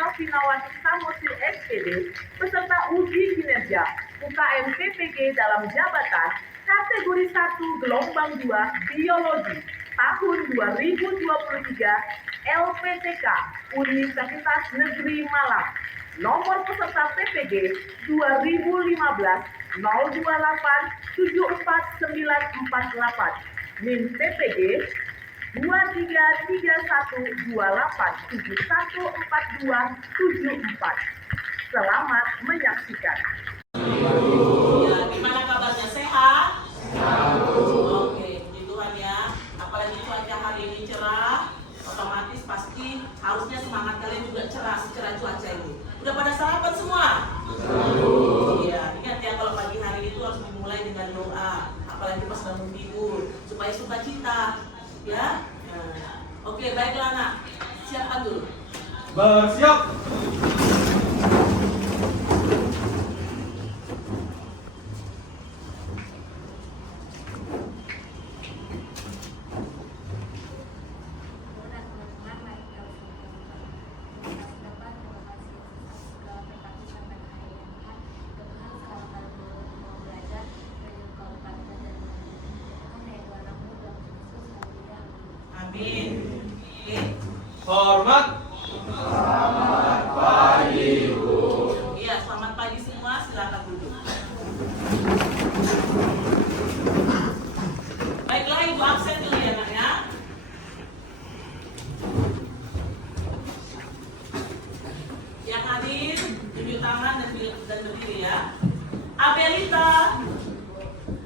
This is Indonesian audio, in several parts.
Abel Finawati Samusil SPD peserta uji kinerja UKM PPG dalam jabatan kategori 1 gelombang 2 Biologi tahun 2023 LPTK Universitas Negeri Malang. Nomor peserta PPG 2015 028 74948 NIM PPG 233128714274. Selamat menyaksikan. Ya, gimana kabarnya? Sehat? Oke, puji Tuhan ya. Apalagi cuaca hari ini cerah, otomatis pasti harusnya semangat kalian juga cerah secerah cuaca ini. Udah pada sarapan semua? Iya, ingat ya kalau pagi hari itu harus dimulai dengan doa, apalagi pas bangun tidur, supaya sukacita. Ya, oke, baiklah anak, siapkan dulu. Bersiap. Amin. Oke. Hormat. Selamat pagi, Bu. Iya, selamat pagi semua. Silakan duduk. Baiklah, Ibu absen dulu ya, Nak ya. Yang hadir, tunjuk tangan dan berdiri ya. Abelita,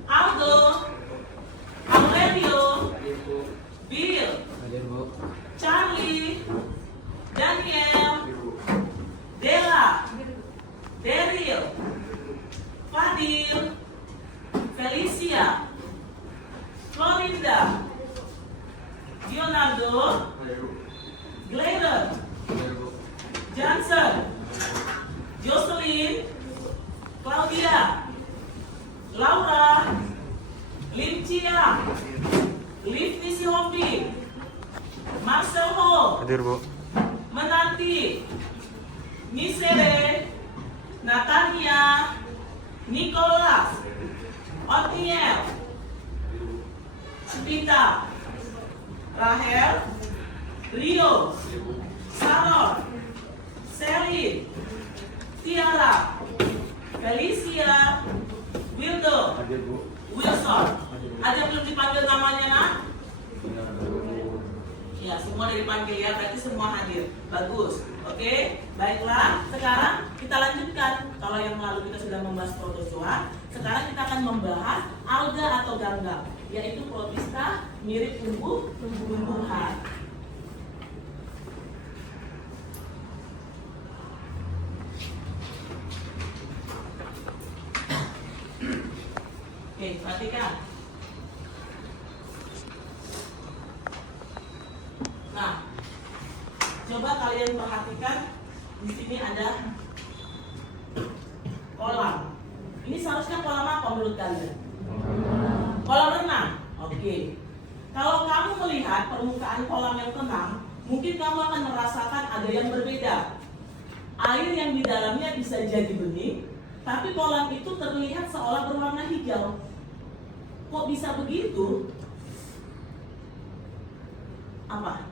Aldo, Aurelio, Bill, Charlie, Daniel, Della, Daryl, Fadil, Felicia, Florinda, Leonardo, Glader, Johnson, Jocelyn, Claudia, Laura, Lincia, Livni Sihombi, Marcel Ho, Hadir, Bu. Menanti, Misere, Natania, Nicholas, Otniel, Spita, Rahel, Rio, Sharon, Selin, Tiara, Felicia, Wildo, Wilson. Ada belum dipanggil namanya, Nak? Ya, semua udah dipanggil ya, berarti semua hadir. Bagus. Oke, baiklah. Sekarang kita lanjutkan. Kalau yang lalu kita sudah membahas protozoa, sekarang kita akan membahas alga atau ganggang, yaitu protista mirip tumbuh-tumbuhan. Oke, perhatikan. Nah, coba kalian perhatikan di sini ada kolam. Ini seharusnya kolam apa menurut kalian? Kolam renang. Oke. Kalau kamu melihat permukaan kolam yang tenang, mungkin kamu akan merasakan ada yang berbeda. Air yang di dalamnya bisa jadi bening, tapi kolam itu terlihat seolah berwarna hijau. Kok bisa begitu? Apa?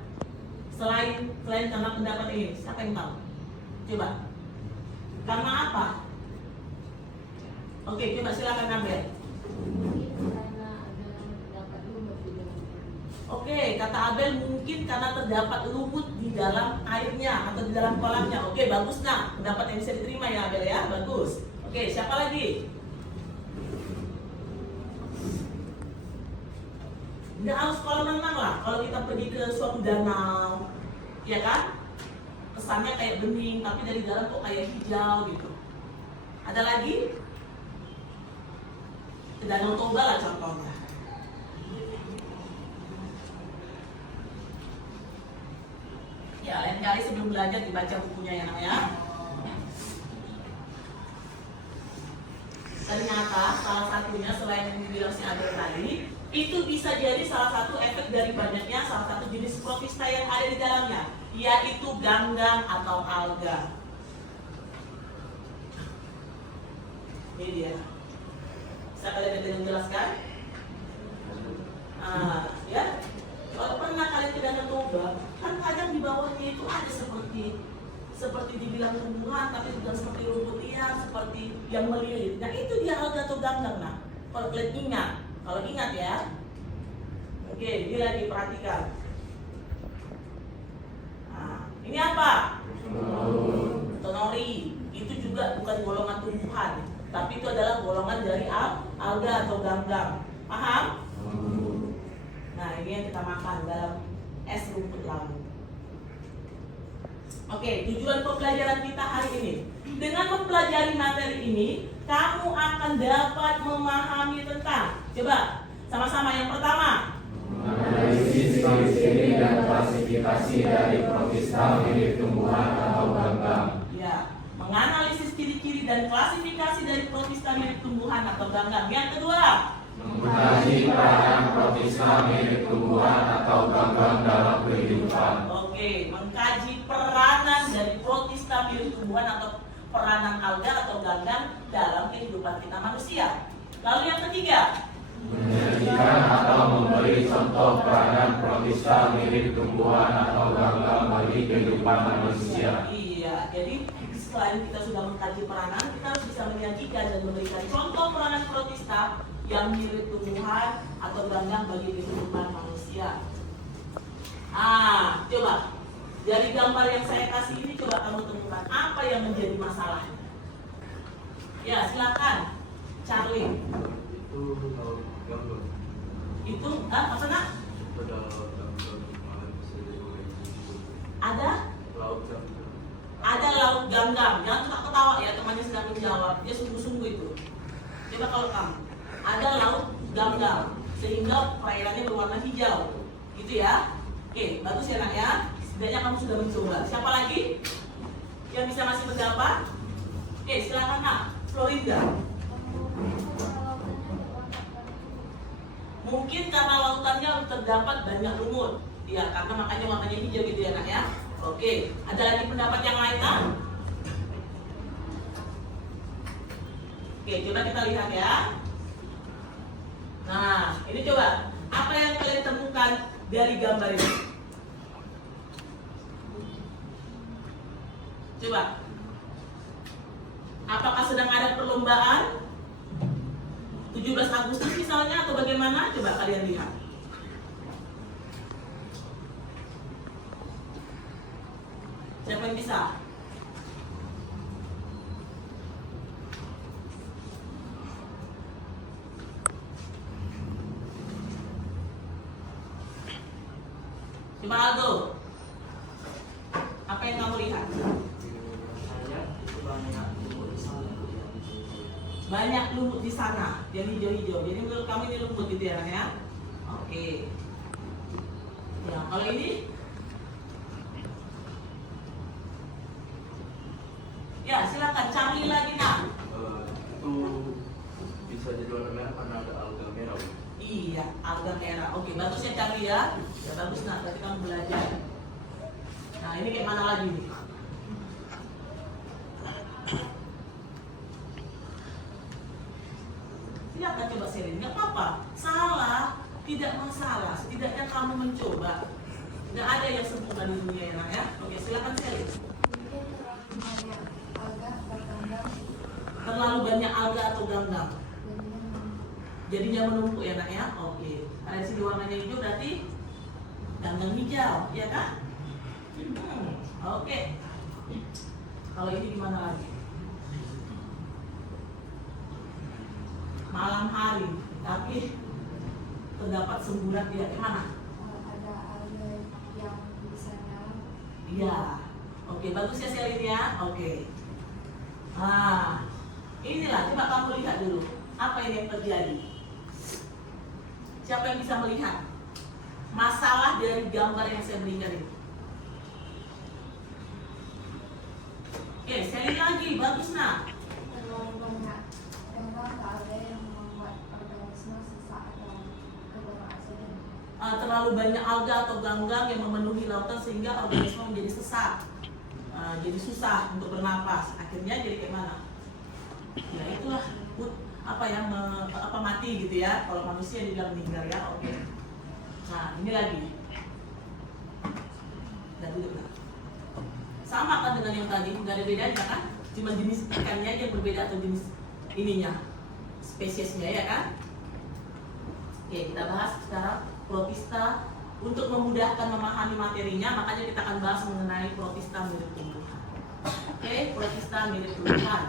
Selain karena pendapat ini, siapa yang tahu? Coba. Karena apa? Oke, coba silakan Abel. Oke, kata Abel mungkin karena terdapat lumut di dalam airnya atau di dalam kolamnya. Oke, bagus nah. Pendapat yang bisa diterima ya Abel ya, bagus. Oke, siapa lagi? Nggak harus kolam renang lah. Kalau kita pergi ke suatu danau, ya kan? Kesannya kayak bening, tapi dari dalam kok kayak hijau gitu. Ada lagi? Ke Danau Toba lah contohnya. Ya, lain kali sebelum belajar dibaca bukunya ya namanya. Ternyata salah satunya selain yang dibilang si Abel tadi, itu bisa jadi salah satu efek dari banyaknya salah satu jenis protista yang ada di dalamnya. yaitu ganggang atau alga. Ini dia. Bisa kalian ada yang jelaskan? Ya. Kalau pernah kalian tidak mencoba, kan kadang di bawahnya itu ada seperti dibilang tumbuhan, tapi bukan seperti rumput liar, seperti yang melilit. Nah itu dia alga atau ganggang. Nah, kalau kalian ingat ya. Oke, ini lagi perhatikan. Nah, ini apa? Tonori. Itu juga bukan golongan tumbuhan, tapi itu adalah golongan dari alga atau ganggang. Paham? Nah, ini yang kita makan dalam es rumput laut. Oke, tujuan pembelajaran kita hari ini. Dengan mempelajari materi ini, kamu akan dapat memahami tentang, coba sama-sama yang pertama, Analisis ciri-ciri dan klasifikasi dari protista mirip tumbuhan atau ganggang. ya, menganalisis ciri-ciri dan klasifikasi dari protista mirip tumbuhan atau ganggang. Yang kedua, Mengkaji peranan protista mirip tumbuhan atau ganggang dalam kehidupan. oke, mengkaji peranan dari protista mirip tumbuhan atau peranan alga atau ganggang dalam kehidupan kita manusia. Lalu yang ketiga, Menjadikan atau memberi contoh peranan protista mirip tumbuhan atau ganggang bagi kehidupan manusia. iya, jadi selain kita sudah mengkaji peranan, kita harus bisa menyajikan dan memberikan contoh peranan protista yang mirip tumbuhan atau ganggang bagi kehidupan manusia. Coba dari gambar yang saya kasih ini, coba kamu temukan apa yang menjadi masalah. Ya, silakan, Charlie. Itu laut ganggang. Itu apa nak? Pada laut ganggang malah bisa jadi Ada laut ganggang. laut ganggang. Jangan suka ketawa ya, temannya sedang menjawab. Dia sungguh-sungguh itu. Coba kalau kamu, ada laut ganggang sehingga perairannya berwarna hijau, gitu ya. Oke, bagus ya nak ya. Setidaknya kamu sudah mencoba. Siapa lagi yang bisa masih pendapat? Oke, silakan nak, Florinda. Mungkin karena lautannya terdapat banyak lumut, ya karena makanya warnanya hijau gitu ya nak ya. Oke, ada lagi pendapat yang lain nak? Oke, coba kita lihat ya. Nah, ini coba apa yang kalian temukan dari gambar ini? Coba, apakah sedang ada perlombaan 17 Agustus misalnya atau bagaimana? Coba kalian lihat. Siapa yang bisa? Coba Aldo, apa yang kamu lihat? Banyak lumut di sana, yang hijau-hijau. Jadi menurut kamu ini lumut gitu ya, ya? Oke. Ya, kalau ini? Ya, silakan cari lagi nak. Itu bisa jadi warna merah karena ada alga merah. Iya, alga merah. Oke, bagus ya cari ya. Ya bagus nak, berarti kamu belajar. Nah, ini kayak mana lagi nih? Silakan coba Selin, nggak apa-apa. Salah, tidak masalah. Setidaknya kamu mencoba. Nggak ada yang sempurna di dunia ya nak ya. Oke, silakan Selin. Terlalu banyak alga atau ganggang. Jadinya menumpuk ya nak ya. Oke. Karena di sini warnanya hijau berarti ganggang hijau, ya kan? Oke. Kalau ini gimana lagi? Malam hari, tapi terdapat semburat dia kemana? Ada alga yang di sana. Iya. Oke, bagus ya Selin ya. Oke. Inilah coba kamu lihat dulu apa ini yang terjadi. Siapa yang bisa melihat masalah dari gambar yang saya berikan ini? Oke, Selin lagi, bagus nak. Terlalu banyak ganggang tak ada yang membuat organisme sesak atau keberhasilan. terlalu banyak alga atau ganggang yang memenuhi lautan sehingga organisme menjadi sesak, jadi susah untuk bernapas. Akhirnya jadi kayak mana? Ya itulah mati gitu ya. Kalau manusia dibilang meninggal ya, oke. Nah ini lagi. Dan duduk lah. Sama kan dengan yang tadi, nggak ada bedanya kan? Cuma jenis ikannya aja yang berbeda atau jenis ininya, spesiesnya ya kan? Oke, kita bahas sekarang protista. Untuk memudahkan memahami materinya, makanya kita akan bahas mengenai protista mirip tumbuhan. Oke, protista mirip tumbuhan.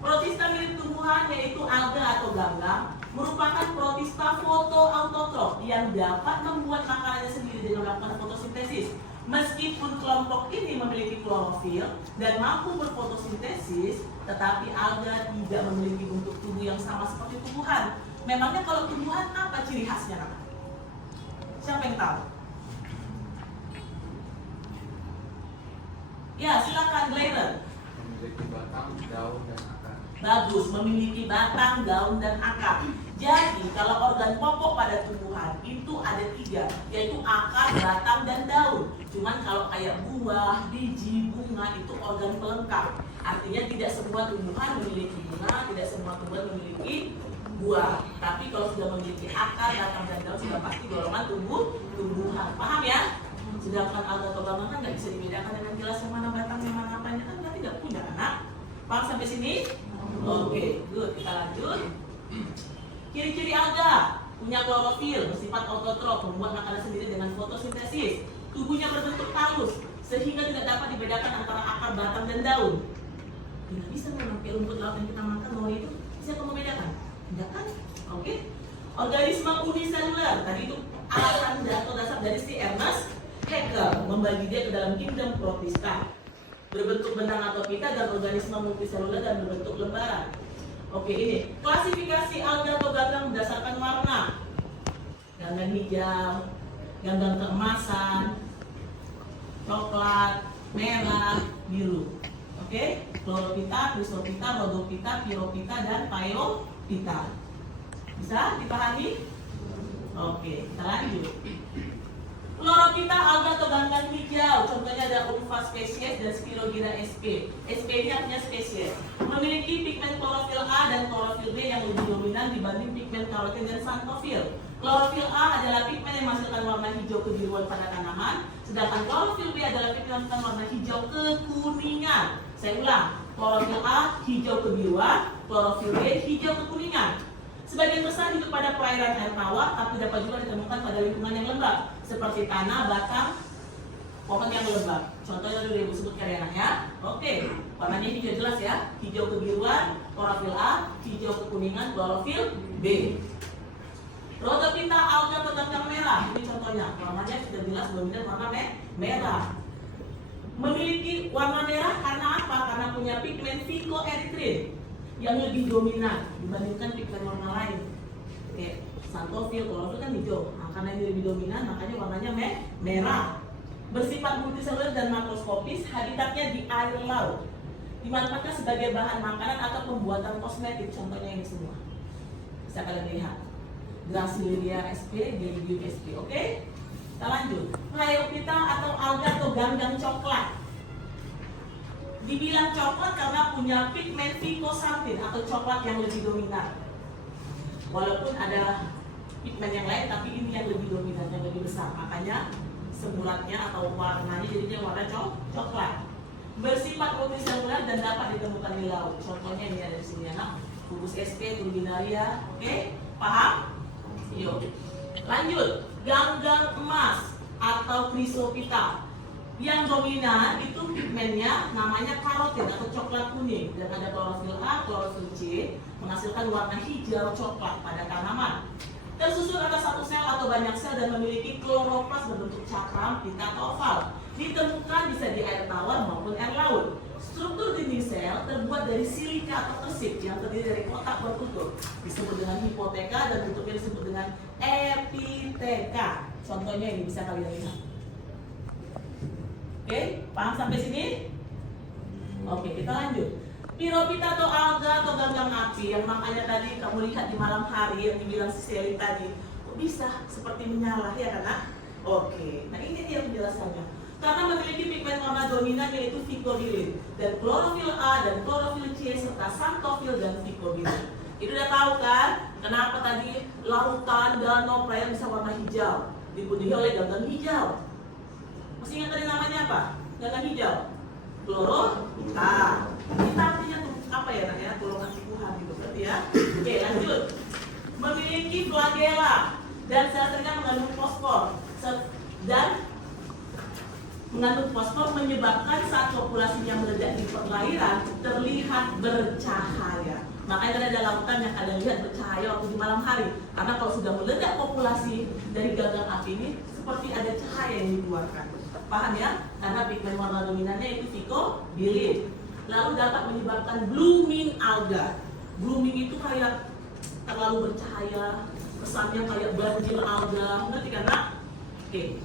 Protista mirip tumbuhan yaitu alga atau ganggang merupakan protista fotoautotrof yang dapat membuat makanannya sendiri dengan melakukan fotosintesis. Meskipun kelompok ini memiliki klorofil dan mampu berfotosintesis, tetapi alga tidak memiliki bentuk tubuh yang sama seperti tumbuhan. Memangnya kalau tumbuhan apa ciri khasnya? Siapa yang tahu? Ya, silakan Glenn. Memiliki batang, daun, dan akar. Bagus, memiliki batang, daun, dan akar. Jadi, kalau organ pokok pada tumbuhan itu ada 3, yaitu akar, batang, dan daun. Cuman kalau kayak buah, biji, bunga itu organ pelengkap. Artinya tidak semua tumbuhan memiliki bunga, tidak semua tumbuhan memiliki buah. Tapi kalau sudah memiliki akar, batang, dan daun sudah pasti golongan tumbuhan. Paham ya? Sedangkan alga atau ganggang kan nggak bisa dibedakan dengan jelas yang mana batang, yang mana apanya, kan berarti nggak punya anak. Paham sampai sini? Oke, good. Kita lanjut. Ciri-ciri alga: punya klorofil, bersifat autotrof, membuat makanan sendiri dengan fotosintesis. Tubuhnya berbentuk talus, sehingga tidak dapat dibedakan antara akar, batang, dan daun. Tidak bisa memang kayak rumput laut yang kita makan, mau itu siapa membedakan? Tidak kan? Oke. Organisme uniseluler, tadi itu alasan atau dasar dari si Ernest Haeckel membagi dia ke dalam kingdom protista, berbentuk benang atau pita, dan organisme multiseluler dan berbentuk lembaran. Oke, ini klasifikasi alga atau ganggang berdasarkan warna: ganggang hijau, ganggang keemasan, coklat, merah, biru. Oke, chlorophyta, chrysophyta, rhodophyta, pyrophyta, dan phaeophyta. Bisa dipahami? Oke, kita lanjut. Chlorophyta, alga atau ganggang hijau, contohnya ada Ulva spesies dan Spirogyra sp. Sp ini artinya spesies. Memiliki pigmen klorofil A dan klorofil B yang lebih dominan dibanding pigmen karotin dan xanthofil. Klorofil A adalah pigmen yang menghasilkan warna hijau kebiruan pada tanaman, sedangkan klorofil B adalah pigmen yang menghasilkan warna hijau kekuningan. Saya ulang, klorofil A hijau kebiruan, klorofil B hijau kekuningan. Sebagian besar hidup pada perairan air tawar, tapi dapat juga ditemukan pada lingkungan yang lembab, seperti tanah, batang, pohon yang lembab. Contohnya dulu ibu sebutkan ya, ya. Oke, warnanya hijau jelas ya, hijau kebiruan, klorofil A, hijau kekuningan, klorofil B. Rhodophyta, alga atau ganggang merah, ini contohnya, warnanya sudah jelas dominan warna merah. Memiliki warna merah karena apa? Karena punya pigmen phycoerythrin yang lebih dominan dibandingkan pigmen warna lain. Oke, xanthofil, klorofil kan hijau. Nah, karena ini lebih dominan, makanya warnanya merah. Bersifat multiseluler dan makroskopis, habitatnya di air laut. Dimanfaatkan sebagai bahan makanan atau pembuatan kosmetik. Contohnya ini semua. Bisa kalian lihat. Gracilida sp, Gelidium sp. Oke? Kita lanjut. Phaeophyta atau alga atau ganggang coklat. Dibilang coklat karena punya pigmen phycoxanthin atau coklat yang lebih dominan. Walaupun ada pigmen yang lain, tapi ini yang lebih dominan, yang lebih besar. Makanya semburatnya atau warnanya jadinya warna coklat. Bersifat multiseluler dan dapat ditemukan di laut. Contohnya ini ada di sini anak, Kubus sp, Turbinaria. Oke, paham? Yuk. Lanjut, ganggang emas atau chrysophyta. Yang dominan itu pigmennya namanya karotin atau coklat kuning, dan ada klorofil A, klorofil C menghasilkan warna hijau coklat pada tanaman. Tersusun atas satu sel atau banyak sel dan memiliki kloroplas berbentuk cakram, pita, atau oval. Ditemukan bisa di air tawar maupun air laut. Struktur dinding sel terbuat dari silika atau persik yang terdiri dari kotak bertutup, disebut dengan hipoteka, dan bentuknya disebut dengan epiteka. Contohnya ini bisa kalian lihat. Oke, paham sampai sini? Oke, kita lanjut. Pyrophyta atau alga atau ganggang api yang makanya tadi kamu lihat di malam hari yang dibilang si Selin tadi, bisa seperti menyala, ya kan Nak? Oke, nah ini dia penjelasannya. Karena memiliki pigmen warna dominan yaitu vicodilin, dan klorofil A dan klorofil C serta xanthofil dan vicodilin. Itu udah tahu kan? Kenapa tadi lautan, danau, perairan bisa warna hijau? Dipenuhi oleh ganggang hijau. Masih ingat tadi namanya apa? Ganggang hijau. Klorofita. Kita artinya tuh apa ya Nak ya? Golongan Tuhan gitu berarti ya. Oke, lanjut. Memiliki flagela dan sel-selnya mengandung fosfor dan mengandung fosfor menyebabkan saat populasinya meledak di perairan terlihat bercahaya. Makanya ada lautan yang kalian lihat bercahaya waktu di malam hari. Karena kalau sudah meledak populasi dari ganggang api ini seperti ada cahaya yang dikeluarkan. Paham ya? Karena pigmen warna dominannya itu vicodilin. Lalu dapat menyebabkan blooming alga. Blooming itu kayak terlalu bercahaya, kesannya kayak banjir alga. Ngerti kan Nak? Oke.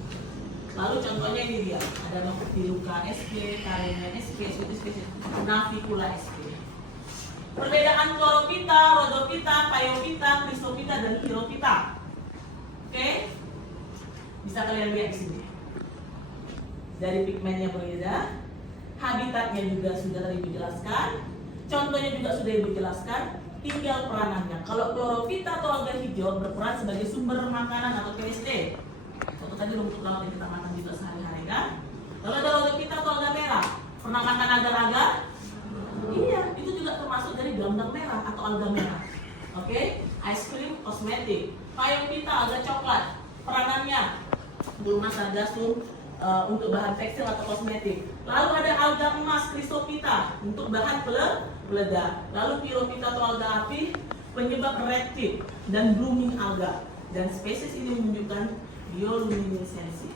Lalu contohnya ini dia, ada Noctiluca sp, Carenia sp, Sutis sp, Navicula sp. Perbedaan chlorophyta, rhodophyta, phaeophyta, chrysophyta, dan hierophyta. Oke? Bisa kalian lihat di sini. Dari pigmennya berbeda, habitatnya juga sudah tadi dijelaskan, contohnya juga sudah dijelaskan, tinggal peranannya. Kalau chlorophyta atau alga hijau berperan sebagai sumber makanan atau KSD. Waktu tadi rumput laut yang kita makan juga sehari-hari kan. Kalau ada rhodophyta atau alga merah, pernah makan agar-agar? Iya, itu juga termasuk dari ganggang merah atau alga merah. Oke, ice cream, kosmetik. Phaeophyta, alga coklat, peranannya gulma sargassum untuk bahan tekstil atau kosmetik. Lalu ada alga emas, chrysophyta untuk bahan peledak. Lalu pyrophyta atau alga api penyebab red tip dan blooming alga. Dan spesies ini menunjukkan bioluminescensi.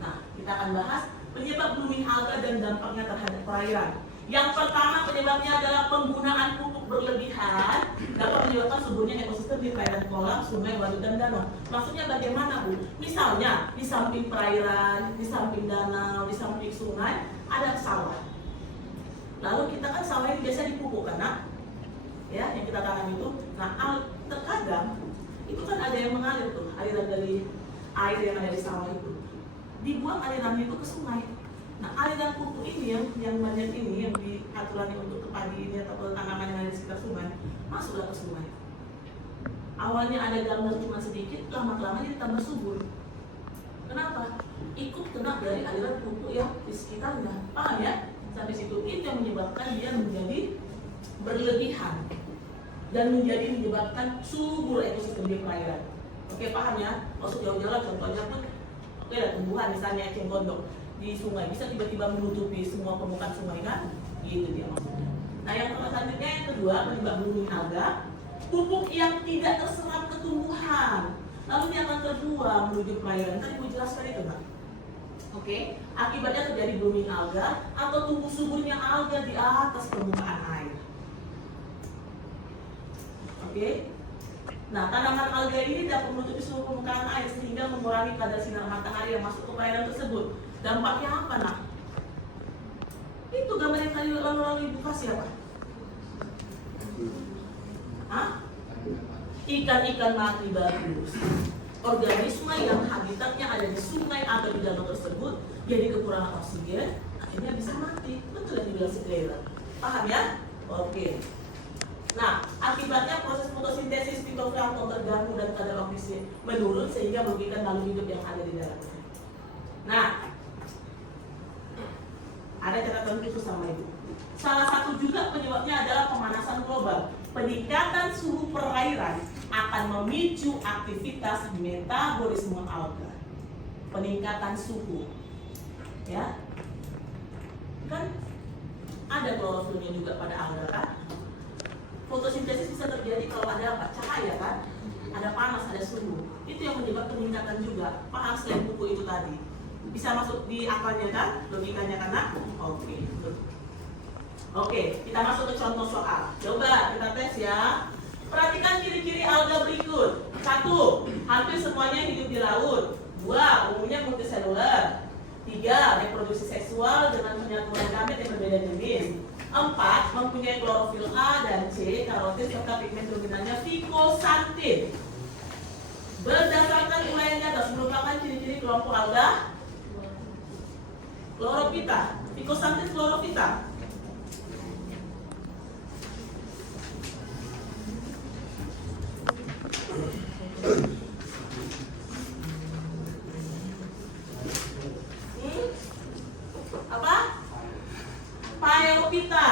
Nah, kita akan bahas penyebab blooming alga dan dampaknya terhadap perairan. Yang pertama penyebabnya adalah penggunaan pupuk berlebihan dapat menyebabkan suburnya ekosistem di perairan kolam, sungai, waduk, dan danau. Maksudnya bagaimana Bu? Misalnya di samping perairan, di samping danau, di samping sungai ada sawah. Lalu kita kan sawah ini biasa dipupuk kan, Nak? Ya, yang kita tanam itu. Nah, terkadang itu kan ada yang mengalir tuh, aliran dari air yang ada di sawah itu. Dibuang alirannya itu ke sungai. Nah, aliran pupuk ini yang banyak ini yang diaturannya untuk ke padi ini atau ke tanaman yang ada di sekitar sungai, masuklah ke sungai. Awalnya ada ganggang cuma sedikit, lama-lama jadi tambah subur. Kenapa? Ikut kena dari aliran pupuk yang di sekitarnya. Paham ya? Sampai situ itu yang menyebabkan dia menjadi berlebihan dan menyebabkan subur ekosistem di perairan. Oke, paham ya? Maksud jauh-jauh lah, contohnya pun oke lah, tumbuhan misalnya eceng gondok di sungai bisa tiba-tiba menutupi semua permukaan sungai kan? Gitu dia maksudnya. Nah, yang selanjutnya yang kedua penyebab blooming alga, pupuk yang tidak terserap ke tumbuhan lalu dia akan terbuang menuju perairan. Tadi gue jelaskan itu kan? Oke, akibatnya terjadi blooming alga atau tumbuh suburnya alga di atas permukaan air. Oke. Nah, tanaman alga ini dapat menutupi seluruh permukaan air sehingga mengurangi kadar sinar matahari yang masuk ke perairan tersebut. Dampaknya apa, Nak? Itu gambar yang tadi lalu ibu kasih apa? Hah? Ikan-ikan mati bagus. Organisme yang habitatnya ada di sungai atau di danau tersebut jadi kekurangan oksigen, akhirnya bisa mati. Betul yang dibilang si Clara. Paham ya? Oke. Nah, akibatnya proses fotosintesis fitoplankton terganggu dan kadar oksigen menurun sehingga merugikan makhluk hidup yang ada di dalamnya. Nah, ada catatan khusus sama Ibu. Salah satu juga penyebabnya adalah pemanasan global. Peningkatan suhu perairan akan memicu aktivitas metabolisme alga. Peningkatan suhu, ya, kan ada klorofilnya juga pada alga kan? Fotosintesis bisa terjadi kalau ada apa? Cahaya kan? Ada panas, ada suhu. Itu yang menyebabkan peningkatan juga. Paham selain buku itu tadi? Bisa masuk di akalnya kan? Logikanya kan? Oke. Oke, kita masuk ke contoh soal. Coba kita tes ya. Perhatikan ciri-ciri alga berikut. 1. Hampir semuanya hidup di laut. 2. Umumnya multiseluler. 3. Reproduksi seksual dengan penyatuan gamet yang berbeda jenis. 4. Mempunyai klorofil A dan C, karotin serta pigmen dominannya ficoxanthin. Berdasarkan uraian di atas merupakan ciri-ciri kelompok alga chlorophyta. Picosanthis chlorophyta. Apa? Phaeophyta.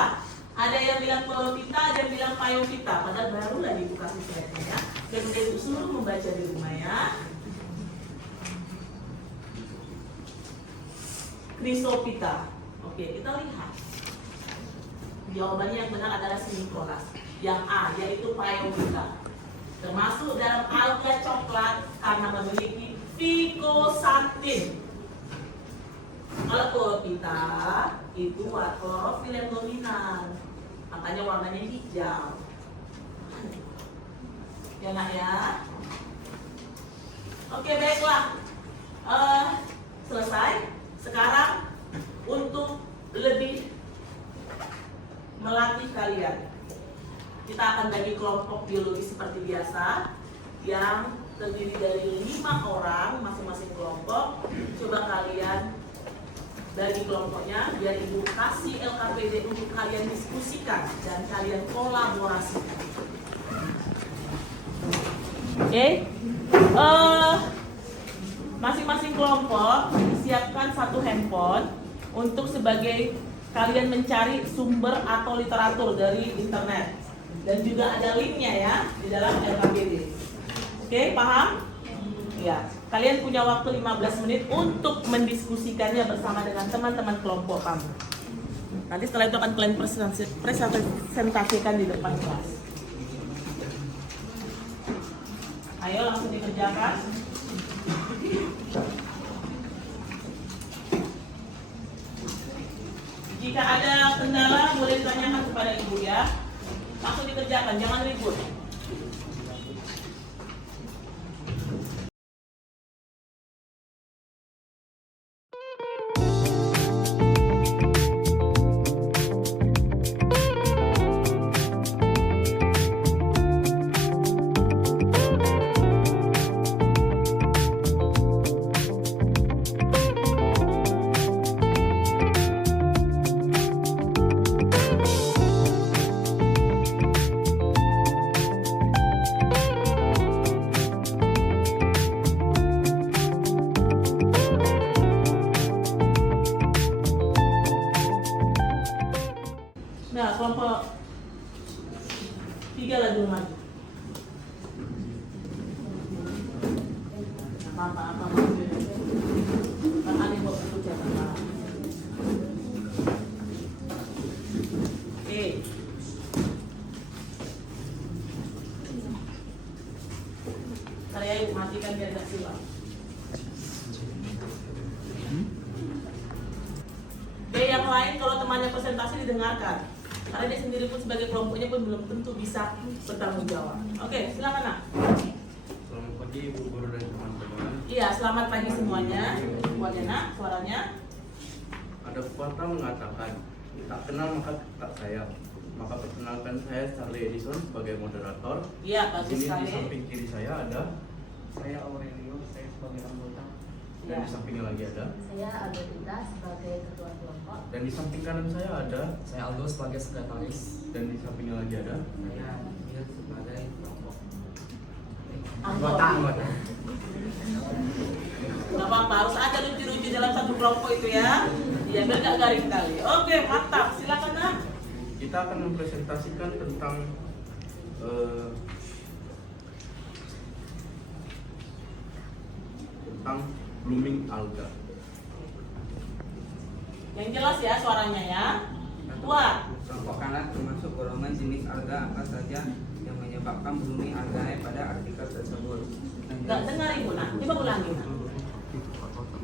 Ada yang bilang chlorophyta, ada yang bilang phaeophyta. Padahal barulah dibuka slide-nya ya. Dan ibu suruh membaca di rumah ya. Chrysophyta. Oke, kita lihat. Jawabannya yang benar adalah sinkronas. Yang A, yaitu phaeophyta. Termasuk dalam alga coklat karena memiliki picosantin. Kalau chlorophyta itu klorofil yang dominan, makanya warnanya hijau. Ya nak ya. Oke baiklah. Selesai. Sekarang untuk lebih melatih kalian, kita akan bagi kelompok biologi seperti biasa yang terdiri dari 5 orang masing-masing kelompok. Coba kalian bagi kelompoknya biar ibu kasih LKPD untuk kalian diskusikan dan kalian kolaborasikan. Oke. Masing-masing kelompok siapkan 1 handphone untuk sebagai kalian mencari sumber atau literatur dari internet. Dan juga ada linknya ya di dalam LKPD. Oke, paham? Ya, kalian punya waktu 15 menit untuk mendiskusikannya bersama dengan teman-teman kelompok kamu. Nanti setelah itu akan kalian presentasikan di depan kelas. Ayo langsung dikerjakan. Jika ada kendala boleh ditanyakan kepada ibu ya. Langsung dikerjakan, jangan ribut. Nah, kelompok 3 lagi maju. Apa-apa. Kan ada yang mau bekerja sama. Oke. Saya ibu matikan biar tidak silau. Yang lain kalau temannya presentasi didengarkan. Karena dia sendiri pun sebagai kelompoknya pun belum tentu bisa bertanggung jawab. Oke, silakan nak. Selamat pagi Ibu Guru dan teman-teman. Iya, selamat pagi semuanya. Semuanya nak, suaranya. Ada pepatah mengatakan, tak kenal maka tak sayang. Maka perkenalkan saya Charlie Edison sebagai moderator. Iya, Di bagus sini sekali. di samping kiri saya ada, Saya Aurelio, saya sebagai anggota. dan di sampingnya lagi ada, Saya Albertina sebagai ketua kelompok. dan di samping kanan saya ada, Saya Aldo sebagai sekretaris. dan di sampingnya lagi ada. Saya Amir sebagai kelompok. Anggota. Anggota. Gak apa-apa, harus ada lucu-lucu dalam satu kelompok itu ya. Iya, biar gak garing kali. Oke, mantap. Silakan nak. Kita akan mempresentasikan tentang blooming alga. Yang jelas ya suaranya ya. Kuat. Kelompok kanan termasuk golongan jenis alga apa saja yang menyebabkan blooming algae pada artikel tersebut. Gak dengar ibu nak. Coba ulangi nak.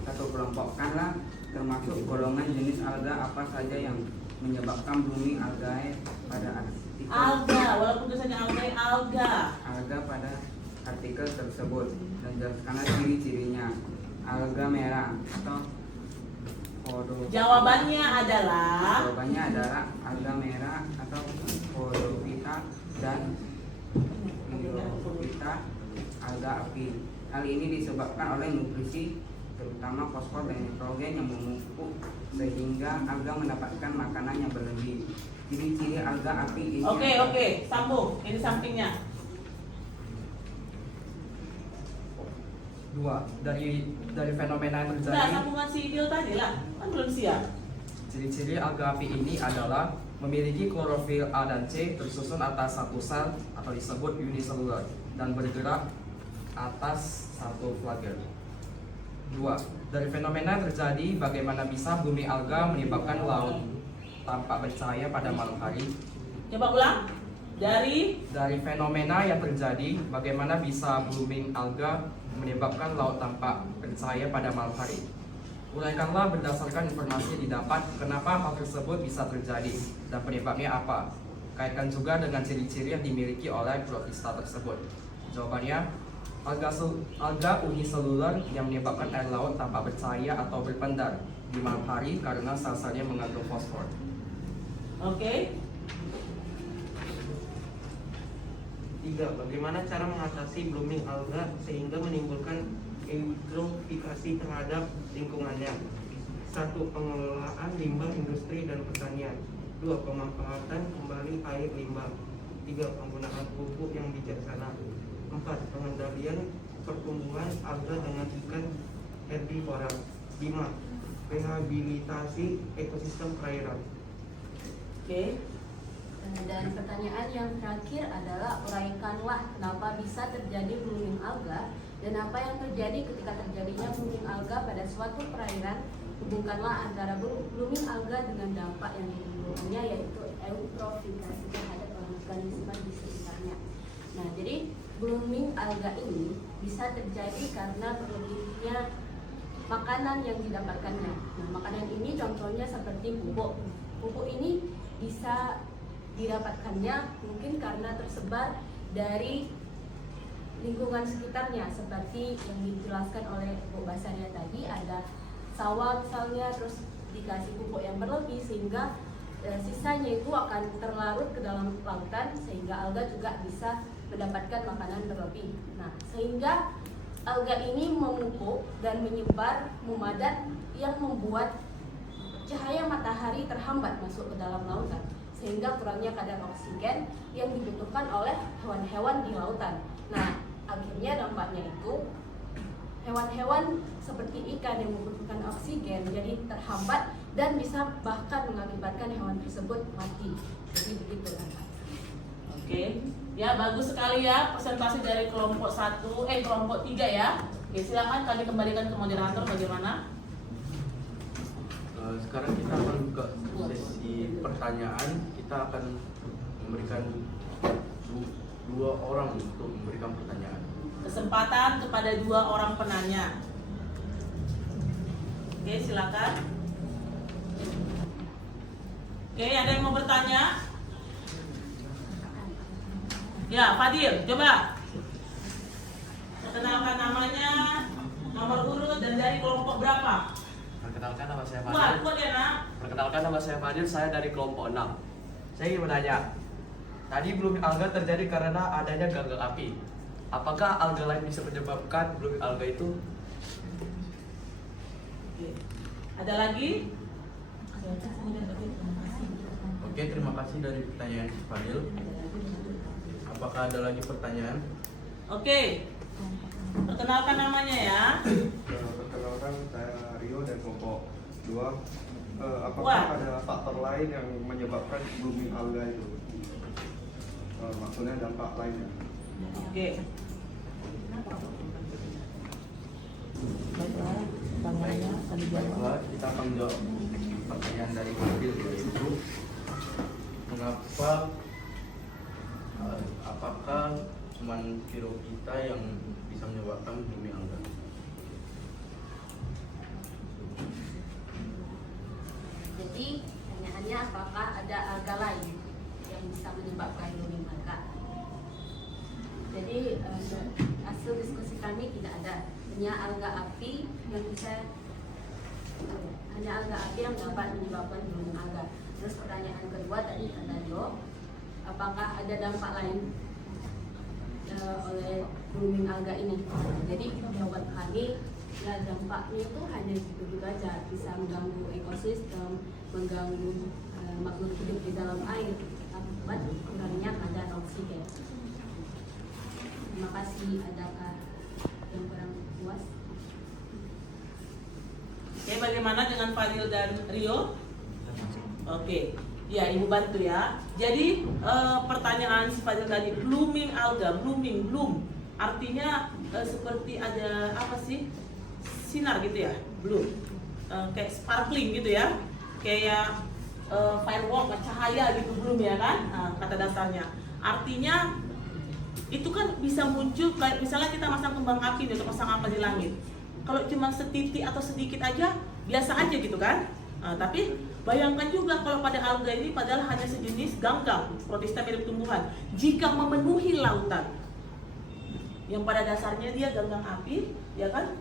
Satu kelompok kanan termasuk golongan jenis alga apa saja yang menyebabkan blooming algae pada artikel Alga, walaupun tulisannya alga. alga pada artikel tersebut. Dan jelaskanlah ciri-cirinya. Alga merah atau Jawabannya adalah alga merah atau Chlorophyta dan Hydrophyta alga api. Hal ini disebabkan oleh nutrisi terutama fosfor dan nitrogen yang menumpuk sehingga alga mendapatkan makanan yang berlebih. Ciri-ciri alga api ini Oke, sambung. Ini sampingnya. 2. Dari fenomena yang Nah, terjadi, sambungan si Dio tadi lah. Kan belum siap. ciri-ciri alga api ini adalah memiliki klorofil A dan C tersusun atas satu sel atau disebut uniselular dan bergerak atas satu flagel. 2. Dari fenomena yang terjadi, bagaimana bisa bumi alga menyebabkan laut tampak bercahaya pada malam hari. Coba ulang. Dari Fenomena yang terjadi, bagaimana bisa blooming alga menyebabkan laut tampak bercahaya pada malam hari. Uraikanlah berdasarkan informasi yang didapat kenapa hal tersebut bisa terjadi dan penyebabnya apa. Kaitkan juga dengan ciri-ciri yang dimiliki oleh protista tersebut. Jawabannya, alga uniselular yang menyebabkan air laut tampak bercahaya atau berpendar di malam hari karena sel-selnya mengandung fosfor. Oke. 3. Bagaimana cara mengatasi blooming alga sehingga menimbulkan eutrofikasi terhadap lingkungannya? 1. Pengelolaan limbah industri dan pertanian. 2. Pemanfaatan kembali air limbah. 3. Penggunaan pupuk yang bijaksana. 4. Pengendalian pertumbuhan alga dengan ikan herbivora. 5. Rehabilitasi ekosistem perairan. Oke. Dan pertanyaan yang terakhir adalah uraikanlah kenapa bisa terjadi blooming alga dan apa yang terjadi ketika terjadinya blooming alga pada suatu perairan. Hubungkanlah antara blooming alga dengan dampak yang ditimbulkannya, yaitu eutrofikasi terhadap organisme di sekitarnya. Nah, jadi blooming alga ini bisa terjadi karena berlebihnya makanan yang didapatkannya. Nah, makanan ini contohnya seperti pupuk. Pupuk ini bisa didapatkannya mungkin karena tersebar dari lingkungan sekitarnya, seperti yang dijelaskan oleh Bu Basaria tadi, ada sawah misalnya, terus dikasih pupuk yang berlebih sehingga sisanya itu akan terlarut ke dalam lautan sehingga alga juga bisa mendapatkan makanan berlebih. Nah, sehingga alga ini memupuk dan menyebar memadat yang membuat cahaya matahari terhambat masuk ke dalam lautan, sehingga kurangnya kadar oksigen yang dibutuhkan oleh hewan-hewan di lautan. Nah, akhirnya dampaknya itu hewan-hewan seperti ikan yang membutuhkan oksigen jadi terhambat dan bisa bahkan mengakibatkan hewan tersebut mati. Jadi begitu kan. Oke. Ya, bagus sekali ya presentasi dari kelompok 3 ya. Oke, silakan kami kembalikan ke moderator bagaimana? Sekarang kita akan buka sesi pertanyaan. Kita akan memberikan 2 orang untuk memberikan pertanyaan. Kesempatan kepada 2 orang penanya. Oke, silakan. Oke, ada yang mau bertanya? Ya, Fadil, coba. Perkenalkan namanya, nomor urut, dan dari kelompok berapa? Perkenalkan nama saya Kuat ya, Nak? Perkenalkan nama saya Fadil, saya dari kelompok 6. Saya ingin bertanya, tadi blooming alga terjadi karena adanya ganggang api. Apakah alga lain bisa menyebabkan blooming alga itu? Oke. Ada lagi? Oke, terima kasih dari pertanyaan Fadil. Apakah ada lagi pertanyaan? Oke. Perkenalkan namanya ya. Perkenalkan, saya Rio dari kelompok 2. Wah. Apakah ada faktor lain yang menyebabkan blooming alga itu? Maksudnya dampak lainnya. Oke. Baiklah, kita akan jawab pertanyaan dari Fadil, yaitu mengapa apakah cuman virus kita yang bisa menyebabkan blooming alga? Jadi pertanyaannya apakah ada alga lain yang bisa menyebabkan blooming alga? Jadi hasil diskusi kami tidak ada, hanya alga api yang dapat menyebabkan blooming alga. Terus pertanyaan kedua tadi kata Jo, apakah ada dampak lain oleh blooming alga ini. Jadi buat kami ya dampaknya itu hanya gitu aja, bisa mengganggu ekosistem, mengganggu makhluk hidup di dalam air akibat kurangnya kadar oksigen. Terima kasih. Adakah yang kurang puas? Oke, bagaimana dengan Fadil dan Rio? Oke, ya Ibu bantu ya. Jadi pertanyaan si Fadil tadi, blooming alga, bloom, artinya seperti ada apa sih? Sinar gitu ya, bloom, kayak sparkling gitu ya, kayak firework, cahaya gitu bloom ya kan, kata dasarnya. Artinya itu kan bisa muncul kayak misalnya kita masang kembang api atau pasang apa di langit. Kalau cuma setitik atau sedikit aja biasa aja gitu kan. Tapi bayangkan juga kalau pada alga ini padahal hanya sejenis ganggang, protista mirip tumbuhan, jika memenuhi lautan yang pada dasarnya dia ganggang api, ya kan?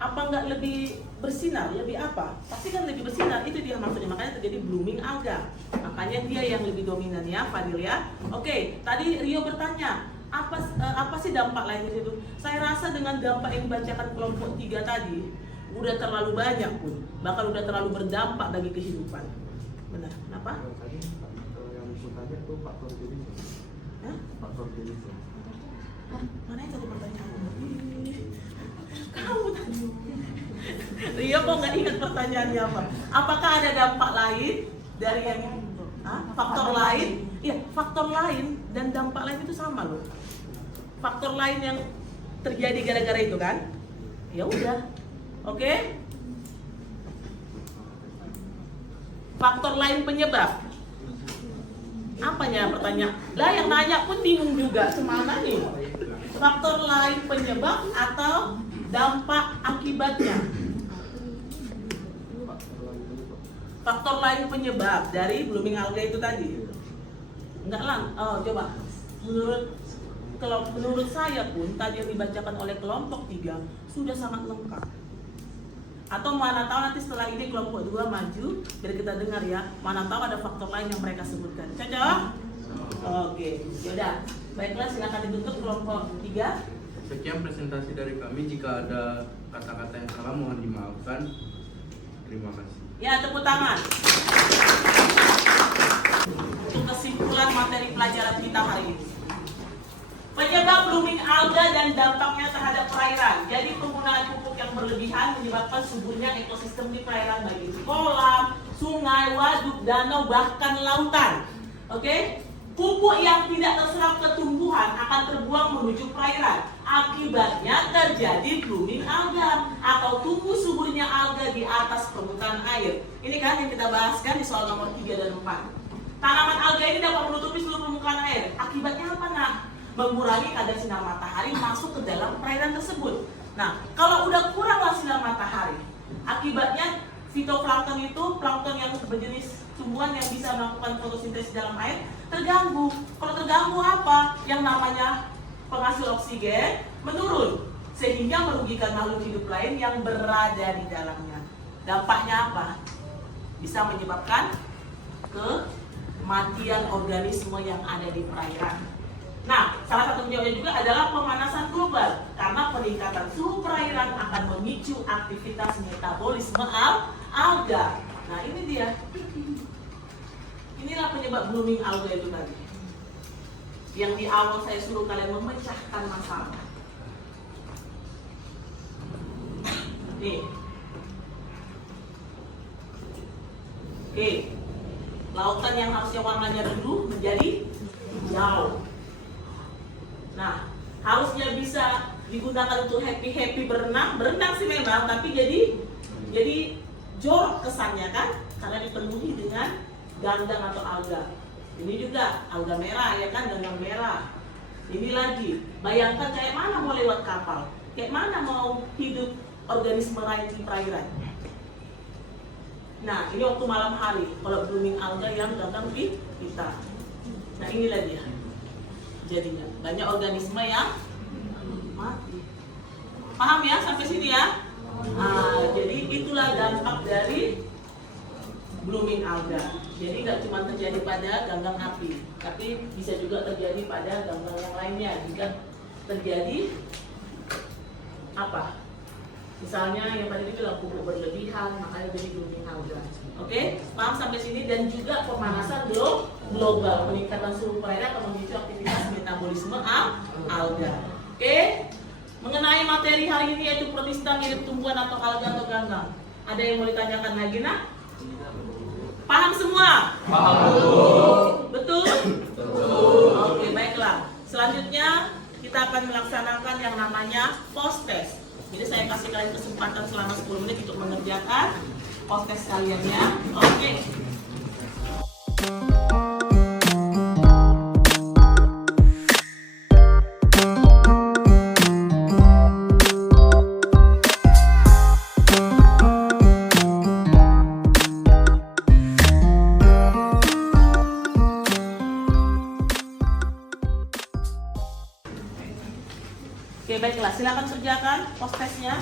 Apa nggak lebih bersinar, lebih apa? Pasti kan lebih bersinar, itu dia maksudnya, makanya terjadi blooming alga. Makanya dia yang lebih dominan ya, Fadil ya. Oke, tadi Rio bertanya, apa sih dampak lain di situ? Saya rasa dengan dampak yang dibacakan kelompok 3 tadi, udah terlalu banyak pun, bahkan udah terlalu berdampak bagi kehidupan. Benar, kenapa? Yang bertanya itu faktor jenis. Faktor jenis. Mana yang tadi pertanyaan? Kamu tadi. Rio kok nggak ingat pertanyaannya apa? Apakah ada dampak lain dari yang faktor lain? Iya, faktor lain dan dampak lain itu sama loh. Faktor lain yang terjadi gara-gara itu kan? Ya udah, oke? Faktor lain penyebab. Apanya pertanyaan? Lah yang nanya pun bingung juga, semana nih? Faktor lain penyebab atau dampak akibatnya? Faktor lain penyebab dari blooming alga itu tadi. Enggak lah, coba. Menurut saya pun tadi yang dibacakan oleh kelompok 3 sudah sangat lengkap. Atau mana tahu nanti setelah ini kelompok 2 maju, biar kita dengar ya, mana tahu ada faktor lain yang mereka sebutkan. Cocok? Oke, yaudah. Baiklah, silakan ditutup kelompok 3. Sekian presentasi dari kami. Jika ada kata-kata yang salah mohon dimaafkan. Terima kasih. Ya, tepuk tangan. Untuk kesimpulan materi pelajaran kita hari ini. Penyebab blooming alga dan dampaknya terhadap perairan. Jadi penggunaan pupuk yang berlebihan menyebabkan suburnya ekosistem di perairan, baik itu kolam, sungai, waduk, danau, bahkan lautan. Oke? Pupuk yang tidak terserap ke tumbuhan akan terbuang menuju perairan. Akibatnya terjadi blooming alga atau tumbuh suburnya alga di atas permukaan air. Ini kan yang kita bahas kan di soal nomor 3 dan 4. Tanaman alga ini dapat menutupi seluruh permukaan air. Akibatnya apa, Nak? Mengurangi kadar sinar matahari masuk ke dalam perairan tersebut. Nah, kalau udah kuranglah sinar matahari, akibatnya fitoplankton itu, plankton yang berjenis tumbuhan yang bisa melakukan fotosintesis dalam air, terganggu. Kalau terganggu apa? Yang namanya penghasil oksigen menurun, sehingga merugikan makhluk hidup lain yang berada di dalamnya. Dampaknya apa? Bisa menyebabkan kematian organisme yang ada di perairan. Nah, salah satu penyebabnya juga adalah pemanasan global, karena peningkatan suhu perairan akan memicu aktivitas metabolisme alga. Nah, ini dia. Inilah penyebab blooming alga itu tadi. Yang di awal saya suruh kalian memecahkan masalah. Nih. Oke. Lautan yang harusnya warnanya biru menjadi hijau. Nah, harusnya bisa digunakan untuk happy berenang sih memang, tapi jadi jorok kesannya kan, karena dipenuhi dengan ganggang atau alga. Ini juga alga merah ya kan, ganggang merah. Ini lagi, bayangkan kayak mana mau lewat kapal, kayak mana mau hidup organisme lain di perairan. Nah, ini waktu malam hari, kalau blooming alga yang ganggang di kita. Nah, inilah dia. Jadinya banyak organisme yang mati. Paham ya sampai sini ya? Jadi itulah dampak dari blooming alga. Jadi nggak cuma terjadi pada ganggang api, tapi bisa juga terjadi pada ganggang yang lainnya jika terjadi apa? Misalnya yang tadi dibilang pupuk berlebihan, makanya jadi blooming alga. Oke, paham sampai sini? Dan juga pemanasan global, peningkatan suhu perairan akan memicu aktivitas metabolisme alga. Oke, mengenai materi hari ini yaitu protista mirip tumbuhan atau alga atau ganggang. Ada yang mau ditanyakan lagi, nak? Paham semua? Paham. Betul? Oke, baiklah. Selanjutnya kita akan melaksanakan yang namanya post test. Jadi saya kasih kalian kesempatan selama 10 menit untuk mengerjakan post test kalian ya. Oke. Oke, baiklah, silakan kerjakan post testnya.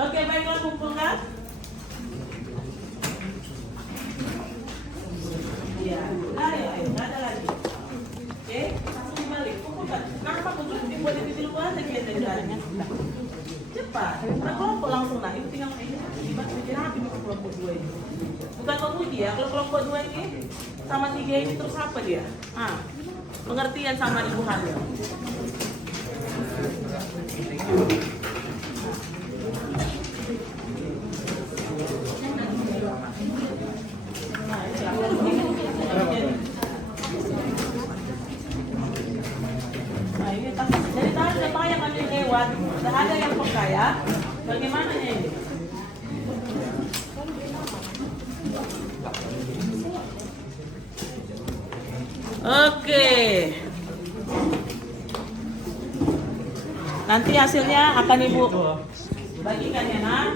Oke, baiklah, kumpulkan. Iya, ayo, nggak ada lagi. Oke, langsung balik, kumpulkan. Kenapa kumpulkan? Buat di luar aja kelihatan jalannya. Cepat, kelompok langsung lah. Itu tinggal bikin rapi kelompok 2 ini. Bukan menguji ya, kalau kelompok 2 ini sama 3 ini terus apa dia? Pengertian sama Ibu Hamil. Nah, ini dari tadi ada banyak yang lewat, udah ada yang peka ya. Bagaimana ini? Oke. Nanti hasilnya akan Ibu bagikan ya, nak.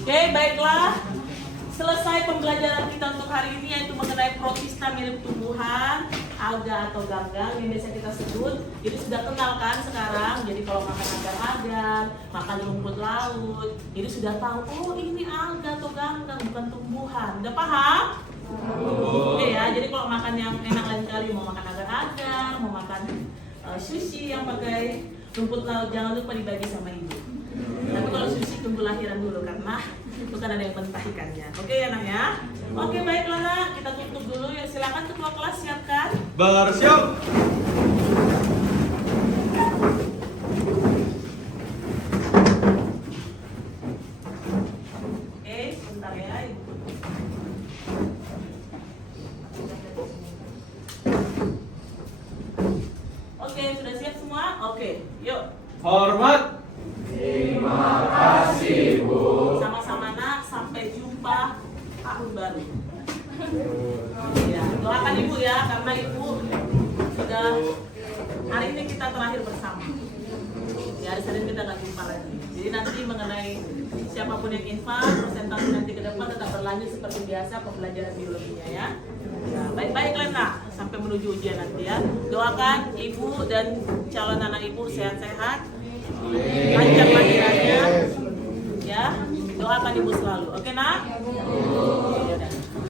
Oke, baiklah. Selesai pembelajaran kita untuk hari ini yaitu mengenai protista mirip tumbuhan, alga atau ganggang yang biasa kita sebut. Jadi sudah kenal kan sekarang. Jadi kalau makan agar-agar, makan rumput laut, jadi sudah tahu oh ini alga atau ganggang bukan tumbuhan. Udah paham? Oke ya. Jadi kalau makan yang enak lain kali mau makan agar-agar, mau makan sushi yang pakai rumput laut jangan lupa dibagi sama ibu. Tapi kalau sushi tunggu lahiran dulu karena bukan ada yang mentah ikannya. Oke ya, nak ya? Oke, baiklah, nak. Kita tutup dulu ya. Silakan ketua kelas siapkan. Bersiap. Oke, sebentar ya, Ibu. Oke, sudah siap semua? Oke, yuk. Hormat. Terima kasih, Bu. Sama-sama, nak. Sampai jumpa tahun baru. Ya, doakan Ibu ya, karena Ibu sudah hari ini kita terakhir bersama. Ya, hari Senin kita nggak jumpa lagi. Jadi nanti mengenai siapapun yang infak, presentasi nanti ke depan tetap berlanjut seperti biasa pembelajaran biologinya ya. Ya, baik-baiklah, nak, sampai menuju ujian nanti ya. Doakan Ibu dan calon anak Ibu sehat-sehat, lancar lahirannya, ya. Doakan Ibu selalu, oke, nak?